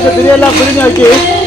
Nasa pinila, pinila, pinila,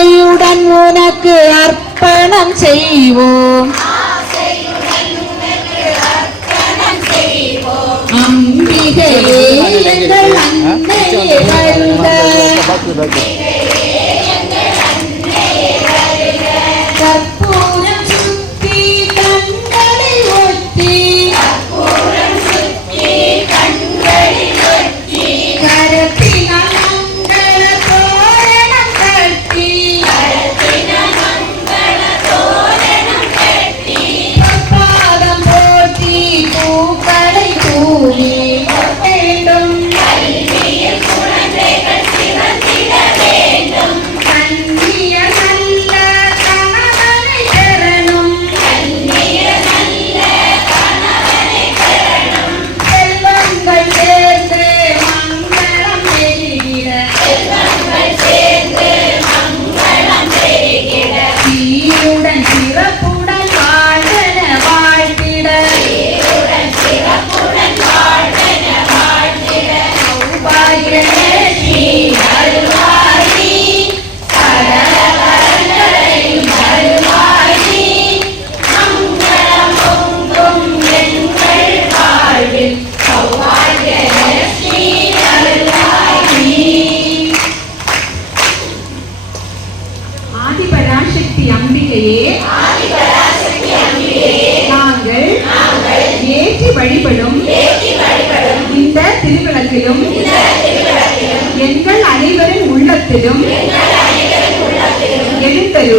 ആശയുടൻ മുനക്ക് അർപ്പണം ചെയ്യുവോം അംബികയെ അമ്മയെ കരുത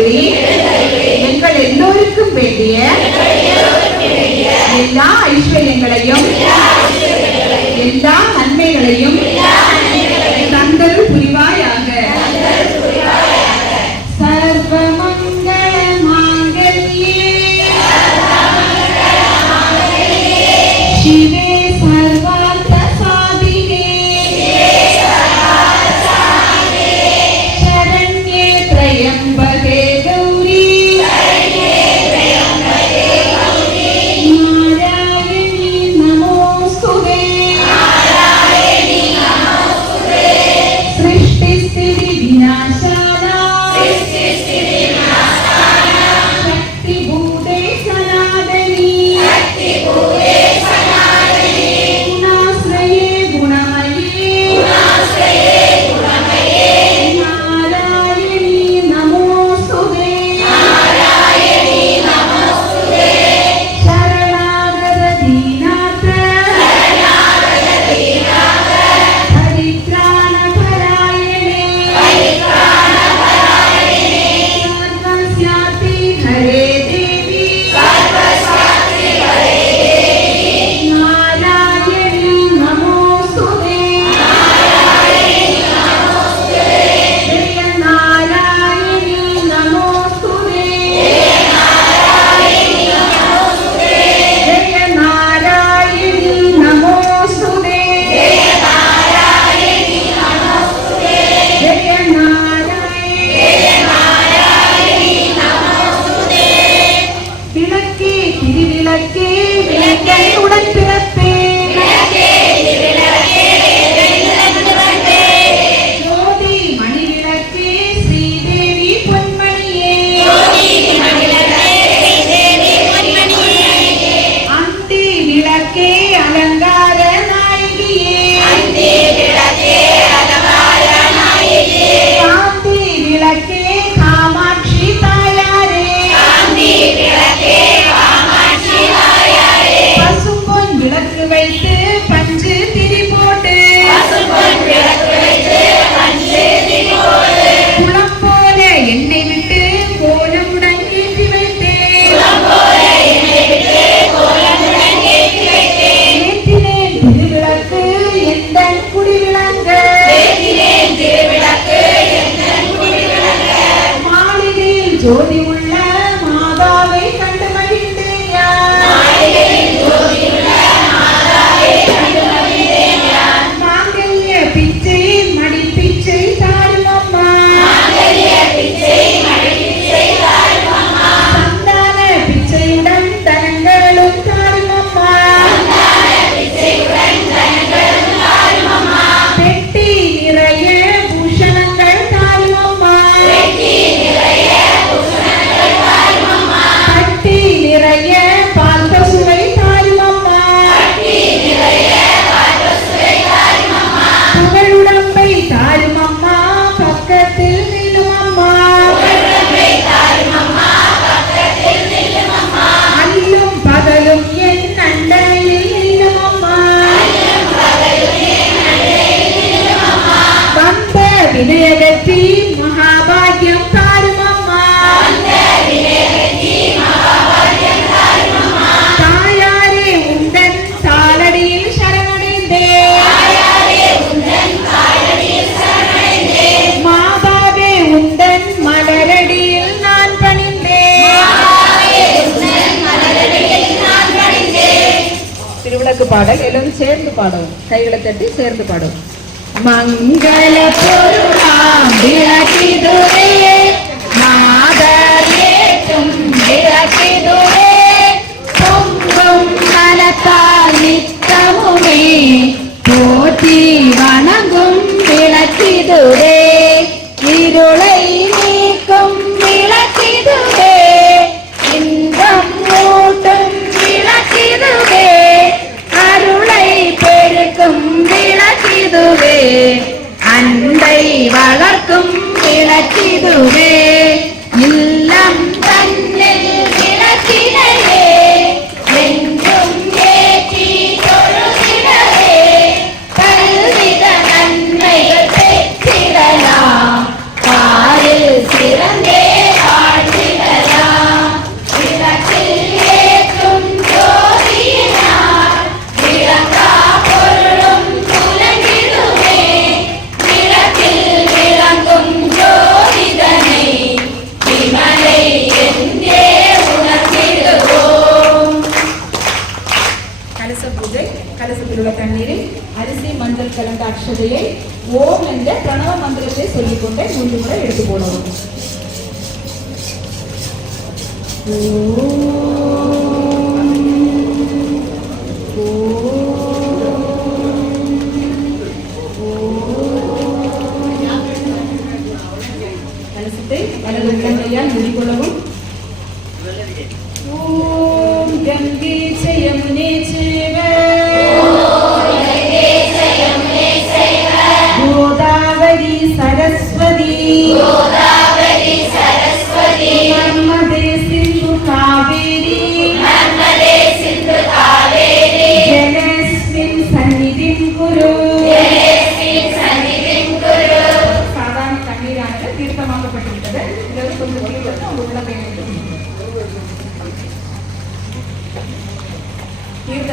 வேண்டி எங்கள் எல்லோருக்கும் வேண்டிய எல்லா ஐஸ்வர்யங்களையும் எல்லா நன்மைகளையும் தந்தரும் പാടുക എല്ലാവരും ചേർന്ന് പാടുക കൈകളെ തട്ടി ചേർന്ന് പാടുക മംഗളപൂർ ആ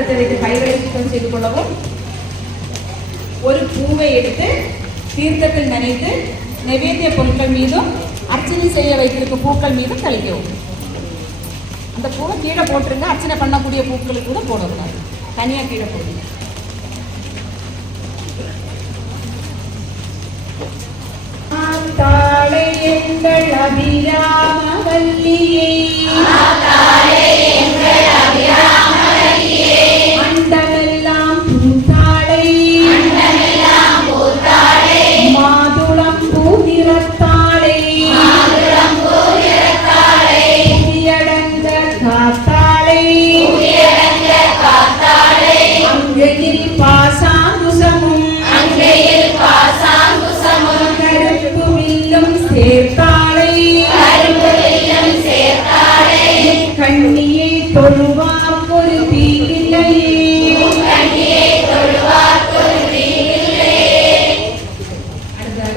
அடுத்தது கைகளை சுத்தம் செய்து கொள்ளவும். ஒரு பூவை எடுத்து தீர்த்தத்தில் நினைத்து நெவேத்திய பொருட்கள் மீதும் அர்ச்சனை செய்ய வைத்திருக்கும் பூக்கள் மீதும் தெளிக்கவும். அந்த பூவை கீழே போட்டிருங்க. அர்ச்சனை பண்ணக்கூடிய பூக்களுக்கு கூட போடக்கூடாது. தனியாக கீழே போடுங்க. தாழை எங்கள் அபிராம வல்லியே.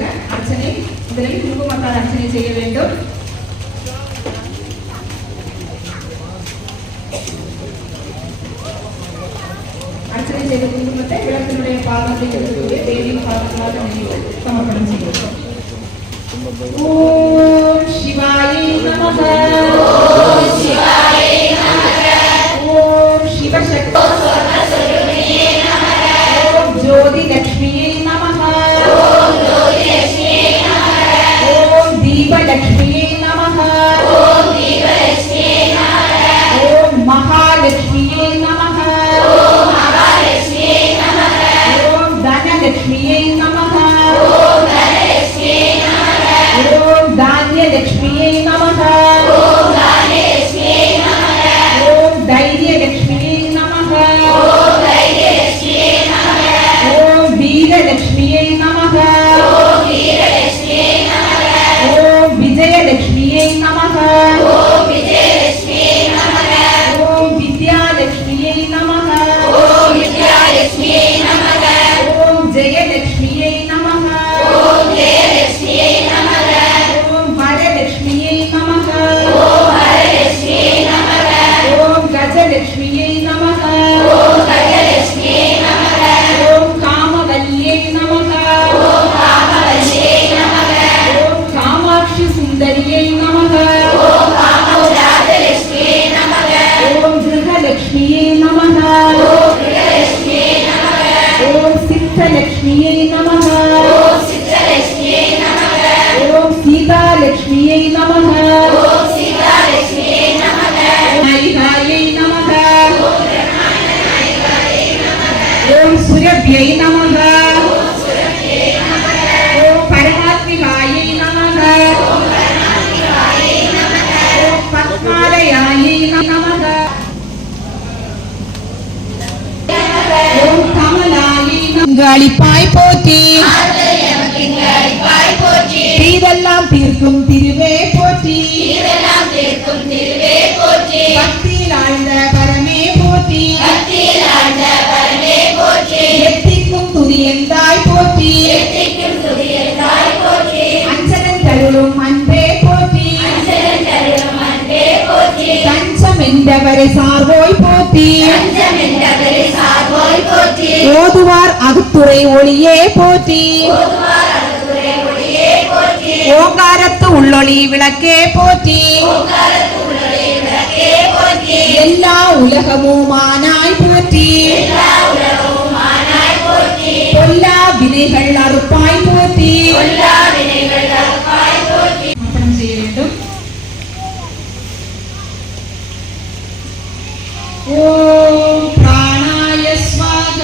செய்கிறாங்க அர்ச்சனை. முதலில் குங்குமத்தால் அர்ச்சனை செய்ய வேண்டும். அர்ச்சனை செய்த குங்குமத்தை விளக்கினுடைய பாதத்தில் இருக்கக்கூடிய தேவியின் பாதங்களாக சமர்ப்பணம் செய்கிறோம் ஓம் சிவாய நமக. மகாலட்சுமியை நமக ஓம் தனலட்சுமியை நமக ஓம் தானியலட்சுமியை நமக அளிப்பாய் போற்றி. தீதெல்லாம் தீர்க்கும் திருவே போற்றி. பக்தியில் ஆழ்ந்த பரமே போற்றி. எத்திக்கும் துதியந்தாய் போற்றி. அஞ்சனன் தருளும் அன்பே போற்றி. தஞ்சம் என்றவரை சார்வோய் போற்றி. ஓதுவார் அகுத்துறை ஒளியே போற்றி. ஓங்காரத்து உள்ளொளி விளக்கே போற்றி. எல்லா உலகமுமானாய் போற்றி. பொல்லா வினைகள் அறுப்பாய் போற்றி. சமர்ப்பணம் ஓம் பிராணாய ஸ்வாக.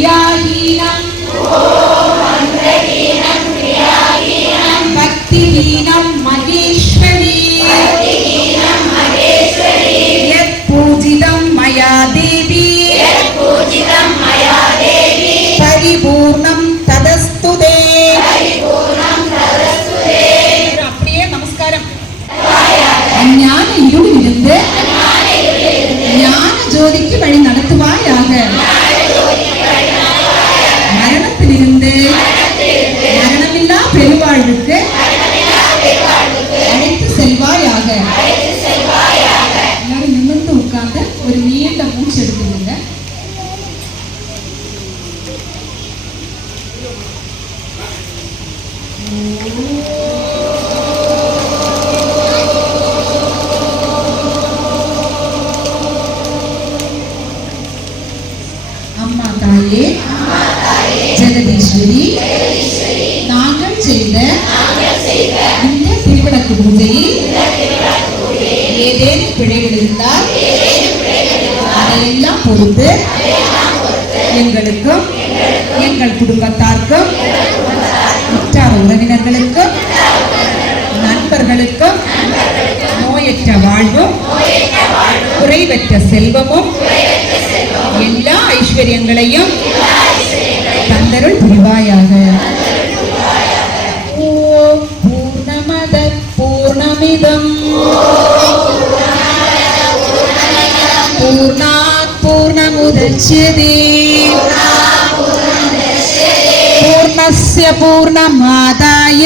día. எங்களுக்கும் எங்கள் குடும்பத்தார்க்கும் உற்றார் உறவினர்களுக்கும் நண்பர்களுக்கும் நோயற்ற வாழ்வும் குறைவற்ற செல்வமும் எல்லா ஐஸ்வர்யங்களையும் தந்தருள் புரிவாயாக. பூர்ணமத பூர்ணமிதம். பூர்ணா पूर्णमुदच्यते पूर्णस्य पूर्णमादाय